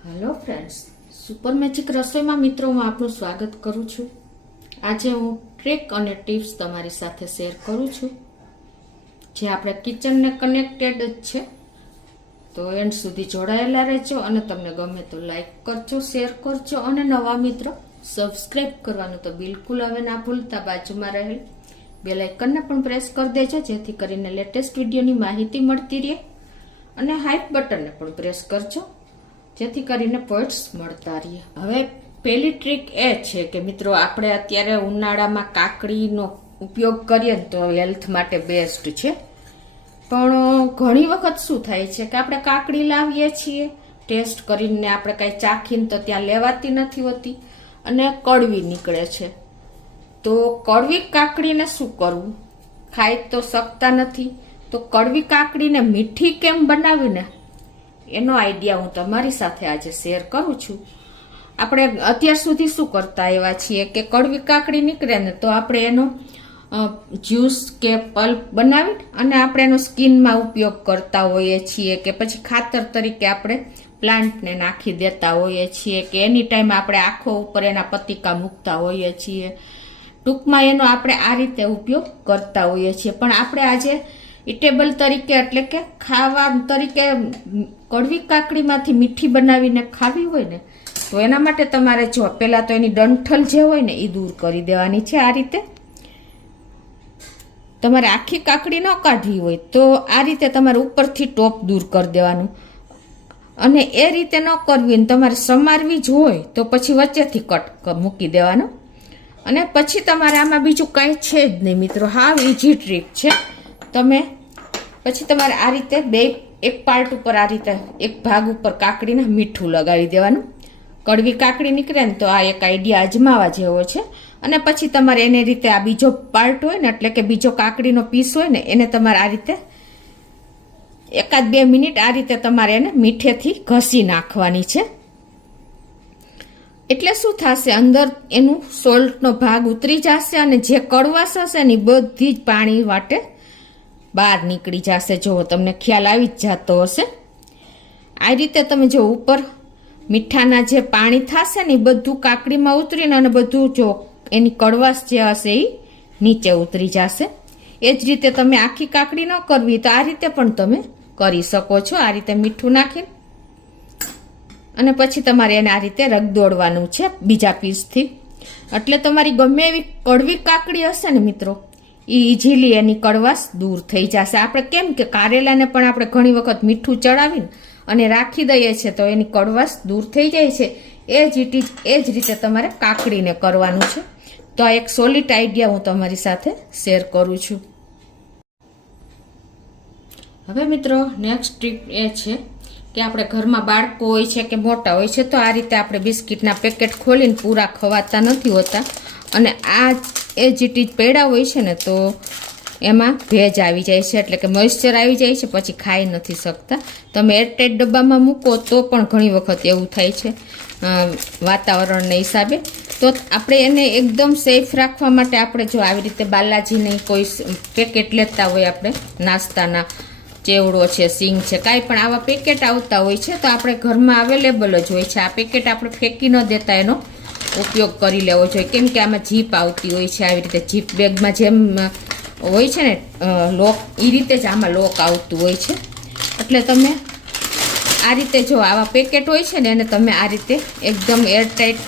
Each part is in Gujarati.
હેલો ફ્રેન્ડ્સ, સુપર મેજિક રસોઈમાં મિત્રોમાં આપનું સ્વાગત કરું છું। આજે હું ટ્રીક અને ટિપ્સ તમારી સાથે શેર કરું છું જે આપણે કિચનને કનેક્ટેડ જ છે, તો એન્ડ સુધી જોડાયેલા રહેજો અને તમને ગમે તો લાઈક કરજો, શેર કરજો અને નવા મિત્રો સબસ્ક્રાઈબ કરવાનું તો બિલકુલ હવે ના ભૂલતા। બાજુમાં રહેલ બેલ આઇકનને પણ પ્રેસ કરી દેજો જેથી કરીને લેટેસ્ટ વિડીયોની માહિતી મળતી રહે અને હાઈપ બટનને પણ પ્રેસ કરજો જેથી કરીને પોઈન્ટ્સ મળતા રહીએ। હવે પહેલી ટ્રીક એ છે કે મિત્રો, આપણે અત્યારે ઉનાળામાં કાકડીનો ઉપયોગ કરીએ તો હેલ્થ માટે બેસ્ટ છે, પણ ઘણી વખત શું થાય છે કે આપણે કાકડી લાવીએ છીએ, ટેસ્ટ કરીને આપણે કાંઈ ચાખીને તો ત્યાં લેવાતી નથી હોતી અને કડવી નીકળે છે। તો કડવી કાકડીને શું કરવું, ખાઈ તો શકતા નથી, તો કડવી કાકડીને મીઠી કેમ બનાવીને એનો આઈડિયા હું તમારી સાથે આજે શેર કરું છું। આપણે અત્યાર સુધી શું કરતા આવ્યા છીએ કે કડવી કાકડી નીકળે ને તો આપણે એનો જ્યુસ કે પલ્પ બનાવી અને આપણે એનો સ્કિનમાં ઉપયોગ કરતા હોઈએ છીએ કે પછી ખાતર તરીકે આપણે પ્લાન્ટને નાખી દેતા હોઈએ છીએ કે એની ટાઈમ આપણે આખો ઉપર એના પતિકા મૂકતા હોઈએ છીએ। ટૂંકમાં એનો આપણે આ રીતે ઉપયોગ કરતા હોઈએ છીએ, પણ આપણે આજે ઇટેબલ તરીકે એટલે કે ખાવા તરીકે કડવી કાકડીમાંથી મીઠી બનાવીને ખાવી હોય ને તો એના માટે તમારે જો પહેલા તો એની ડંઠલ જે હોય ને એ દૂર કરી દેવાની છે। આ રીતે તમારે આખી કાકડી ન કાઢવી હોય તો આ રીતે તમારે ઉપરથી ટોપ દૂર કરી દેવાનું, અને એ રીતે ન કરવી ને તમારે સમારવી જ હોય તો પછી વચ્ચેથી કટ મૂકી દેવાનો, અને પછી તમારે આમાં બીજું કાંઈ છે જ નહીં મિત્રો, હાવ ઈઝી ટ્રીક છે। તમે પછી તમારે આ રીતે એક પાર્ટ ઉપર આ રીતે એક ભાગ ઉપર કાકડીને મીઠું લગાવી દેવાનું। કડવી કાકડી નીકળે ને તો આ એક આઈડિયા અજમાવા જેવો છે, અને પછી તમારે એને રીતે આ બીજો પાર્ટ હોય ને એટલે કે બીજો કાકડીનો પીસ હોય ને એને તમારે આ રીતે 1-2 મિનિટ આ રીતે તમારે એને મીઠેથી ઘસી નાખવાની છે। એટલે શું થશે, અંદર એનું સોલ્ટનો ભાગ ઉતરી જશે અને જે કડવાશ હશે ને બધી જ પાણી વાટે બહાર નીકળી જશે। જો તમને ખ્યાલ આવી જ જતો હશે। આ રીતે તમે જો ઉપર મીઠાના જે પાણી થશે ને એ બધું કાકડીમાં ઉતરીને અને બધું જો એની કડવાશ જે હશે એ નીચે ઉતરી જશે। એ જ રીતે તમે આખી કાકડી ન કરવી તો આ રીતે પણ તમે કરી શકો છો। આ રીતે મીઠું નાખીને અને પછી તમારે એને આ રીતે રગદોડવાનું છે બીજા પીસથી, એટલે તમારી ગમે એવી કડવી કાકડી હશે ને મિત્રો એ ઇઝીલી એની કડવાશ દૂર થઈ જશે। આપણે કેમ કે કારેલાને પણ આપણે ઘણી વખત મીઠું ચડાવીને અને રાખી દઈએ છીએ તો એની કડવાશ દૂર થઈ જાય છે, એ જ રીતે તમારે કાકડીને કરવાનું છે। તો આ એક સોલિડ આઈડિયા હું તમારી સાથે શેર કરું છું। હવે મિત્રો નેક્સ્ટ ટીપ એ છે કે આપણે ઘરમાં બાળકો હોય છે કે મોટા હોય છે તો આ રીતે આપણે બિસ્કિટના પેકેટ ખોલીને પૂરા ખવાતા નથી હોતા, અને આ એ જીટી પેડા હોય છે ને તો એમાં ભેજ આવી જાય છે એટલે કે મોઇશ્ચર આવી જાય છે, પછી ખાઈ નથી શકતા। તમે એરટાઈટ ડબ્બામાં મૂકો તો પણ ઘણી વખત એવું થાય છે વાતાવરણના હિસાબે। તો આપણે એને એકદમ સેફ રાખવા માટે આપણે જો આવી રીતે બાલાજીની કોઈ પેકેટ લેતા હોય, આપણે નાસ્તાના ચેવડો છે, સિંગ છે, કાંઈ પણ આવા પેકેટ આવતા હોય છે તો આપણે ઘરમાં અવેલેબલ જ હોય છે। આ પેકેટ આપણે ફેંકી ન દેતા એનો ઉપયોગ કરી લેવો જોઈએ, કેમ કે આમાં જીપ આવતી હોય છે, આવી રીતે જીપ બેગમાં જેમ હોય છે ને લોક, એ રીતે જ આમાં લોક આવતું હોય છે। એટલે તમે આ રીતે જો આવા પેકેટ હોય છે ને એને તમે આ રીતે એકદમ એરટાઈટ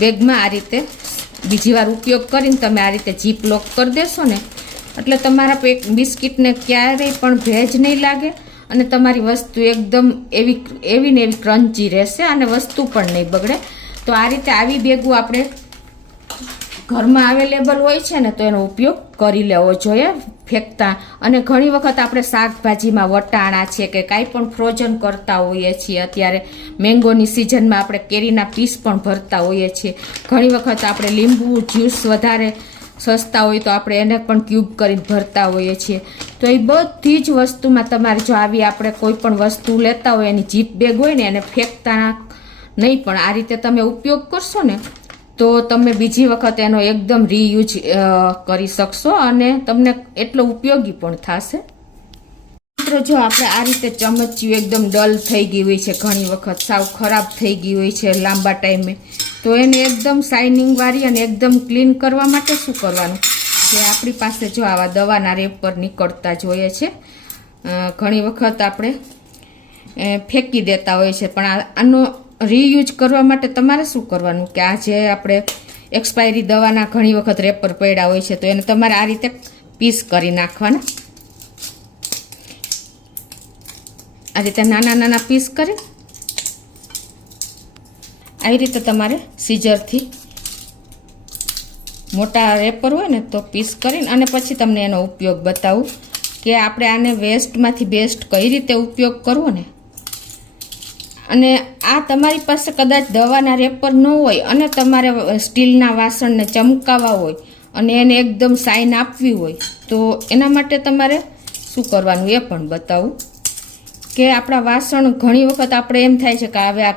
બેગમાં આ રીતે બીજી વાર ઉપયોગ કરીને તમે આ રીતે જીપ લોક કરી દેશો ને એટલે તમારા બિસ્કિટને ક્યારેય પણ ભેજ નહીં લાગે અને તમારી વસ્તુ એકદમ એવી ને એવી ક્રન્ચી રહેશે અને વસ્તુ પણ નહીં બગડે। તો આ રીતે આવી બેગો આપણે ઘરમાં અવેલેબલ હોય છે ને તો એનો ઉપયોગ કરી લેવો જોઈએ ફેંકતા। અને ઘણી વખત આપણે શાકભાજીમાં વટાણા છે કે કાંઈ પણ ફ્રોઝન કરતા હોઈએ છીએ, અત્યારે મેંગોની સિઝનમાં આપણે કેરીના પીસ પણ ભરતા હોઈએ છીએ, ઘણી વખત આપણે લીંબુ જ્યુસ વધારે સસ્તા હોય તો આપણે એને પણ ક્યુબ કરીને ભરતા હોઈએ છીએ। તો એ બધી જ વસ્તુમાં તમારે જો આવી આપણે કોઈ પણ વસ્તુ લેતા હોય એની જીપ બેગ હોય ને એને ફેંકતા નહીં, પણ આ રીતે તમે ઉપયોગ કરશો ને તો તમે બીજી વખત એનો એકદમ રીયુઝ કરી શકશો અને તમને એટલો ઉપયોગી પણ થશે। મિત્રો જો આપણે આ રીતે ચમચ્યું એકદમ ડલ થઈ ગઈ હોય છે, ઘણી વખત સાવ ખરાબ થઈ ગઈ હોય છે લાંબા ટાઈમે, તો એને એકદમ શાઇનિંગ વાળી અને એકદમ ક્લીન કરવા માટે શું કરવાનું કે આપણી પાસે જો આવા દવાના રેપર નીકળતા જોઈએ છે. ઘણી વખત આપણે ફેંકી દેતા હોય છે, પણ આનો રીયુઝ કરવા માટે તમારે શું કરવાનું કે આ જે આપણે એક્સપાયરી દવાના ઘણી વખત રેપર પડ્યા હોય છે, તો એને તમારે આ રીતે પીસ કરી નાખવાના. આ રીતે નાના નાના પીસ કરી આવી રીતે તમારે સીઝરથી મોટા રેપર હોય ને તો પીસ કરીને અને પછી તમને એનો ઉપયોગ બતાવું કે આપણે આને વેસ્ટમાંથી બેસ્ટ કઈ રીતે ઉપયોગ કરવો ને. અને આ તમારી પાસે કદાચ દવાના રેપર ન હોય અને તમારે સ્ટીલના વાસણને ચમકાવવા હોય અને એને એકદમ શાઇન આપવી હોય, તો એના માટે તમારે શું કરવાનું એ પણ બતાવું કે આપણા વાસણ ઘણી વખત આપણે એમ થાય છે કે હવે આ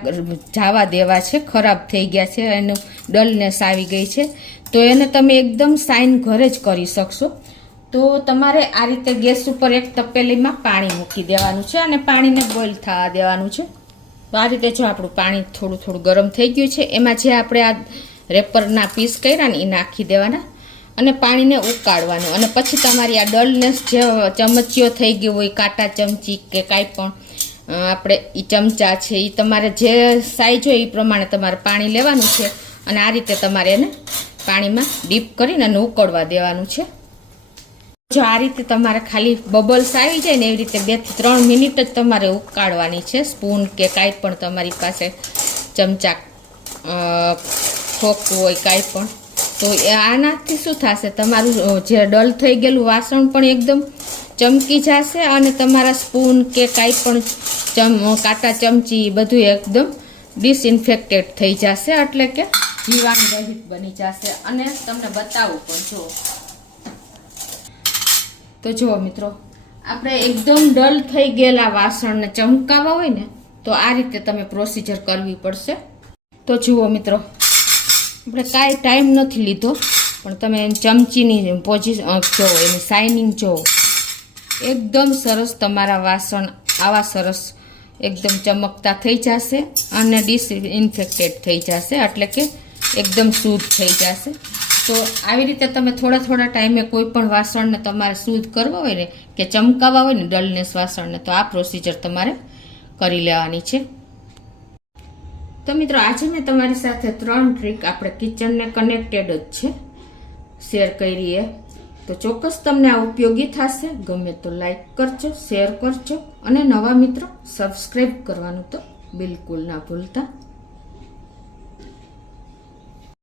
જાવા દેવા છે, ખરાબ થઈ ગયા છે, એનું ડલનેસ આવી ગઈ છે, તો એને તમે એકદમ શાઇન ઘરે જ કરી શકશો. તો તમારે આ રીતે ગેસ ઉપર એક તપેલીમાં પાણી મૂકી દેવાનું છે અને પાણીને બોઇલ થવા દેવાનું છે. તો આ રીતે જો આપણું પાણી થોડું થોડું ગરમ થઈ ગયું છે, એમાં જે આપણે આ રેપરના પીસ કર્યા ને એ નાખી દેવાના અને પાણીને ઉકાળવાનું. અને પછી તમારી આ ડલનેસ જે ચમચીઓ થઈ ગયો હોય, કાંટા ચમચી કે કાંઈ પણ આપણે એ ચમચા છે, એ તમારે જે સાઈઝ હોય એ પ્રમાણે તમારે પાણી લેવાનું છે અને આ રીતે તમારે એને પાણીમાં ડીપ કરીને અને ઉકળવા દેવાનું છે. જો આ રીતે તમારે ખાલી બબલ્સ આવી જાય ને એવી રીતે 2 થી 3 મિનિટ જ તમારે ઉકાળવાની છે. સ્પૂન કે કાંઈ પણ તમારી પાસે ચમચા ફોક હોય કાંઈ પણ, તો આનાથી શું થશે, તમારું જે ડલ થઈ ગયેલું વાસણ પણ એકદમ ચમકી જશે અને તમારા સ્પૂન કે કાંઈ પણ કાંટા ચમચી બધું એકદમ ડિસઇન્ફેક્ટેડ થઈ જશે, એટલે કે જીવાણુ રહિત બની જશે. અને તમને બતાવું પણ જુઓ તો જુઓ મિત્રો, આપણે એકદમ ડલ થઈ ગયેલા વાસણને ચમકાવવા હોય ને તો આ રીતે તમે પ્રોસિજર કરવી પડશે. તો જુઓ મિત્રો, આપણે કાંઈ ટાઈમ નથી લીધો, પણ તમે ચમચીની પોઝિશન જુઓ, એની શાઇનિંગ જુઓ, એકદમ સરસ તમારા વાસણ આવા સરસ એકદમ ચમકતા થઈ જશે અને ડિસઇન્ફેક્ટેડ થઈ જશે, એટલે કે એકદમ શુદ્ધ થઈ જશે. તો આવી રીતે તમે થોડા થોડા ટાઈમે કોઈ પણ વાસણને તમારે શુદ્ધ કરવા હોય ને કે ચમકાવવા હોય ને ડલનેસ વાસણને, તો આ પ્રોસિજર તમારે કરી લેવાની છે. તો મિત્રો, આજે મેં તમારી સાથે 3 ટ્રીક આપણે કિચનને કનેક્ટેડ જ છે શેર કરી એ. તો ચોક્કસ તમને આ ઉપયોગી થશે. ગમે તો લાઈક કરજો, શેર કરજો અને નવા મિત્રો સબસ્ક્રાઈબ કરવાનું તો બિલકુલ ના ભૂલતા.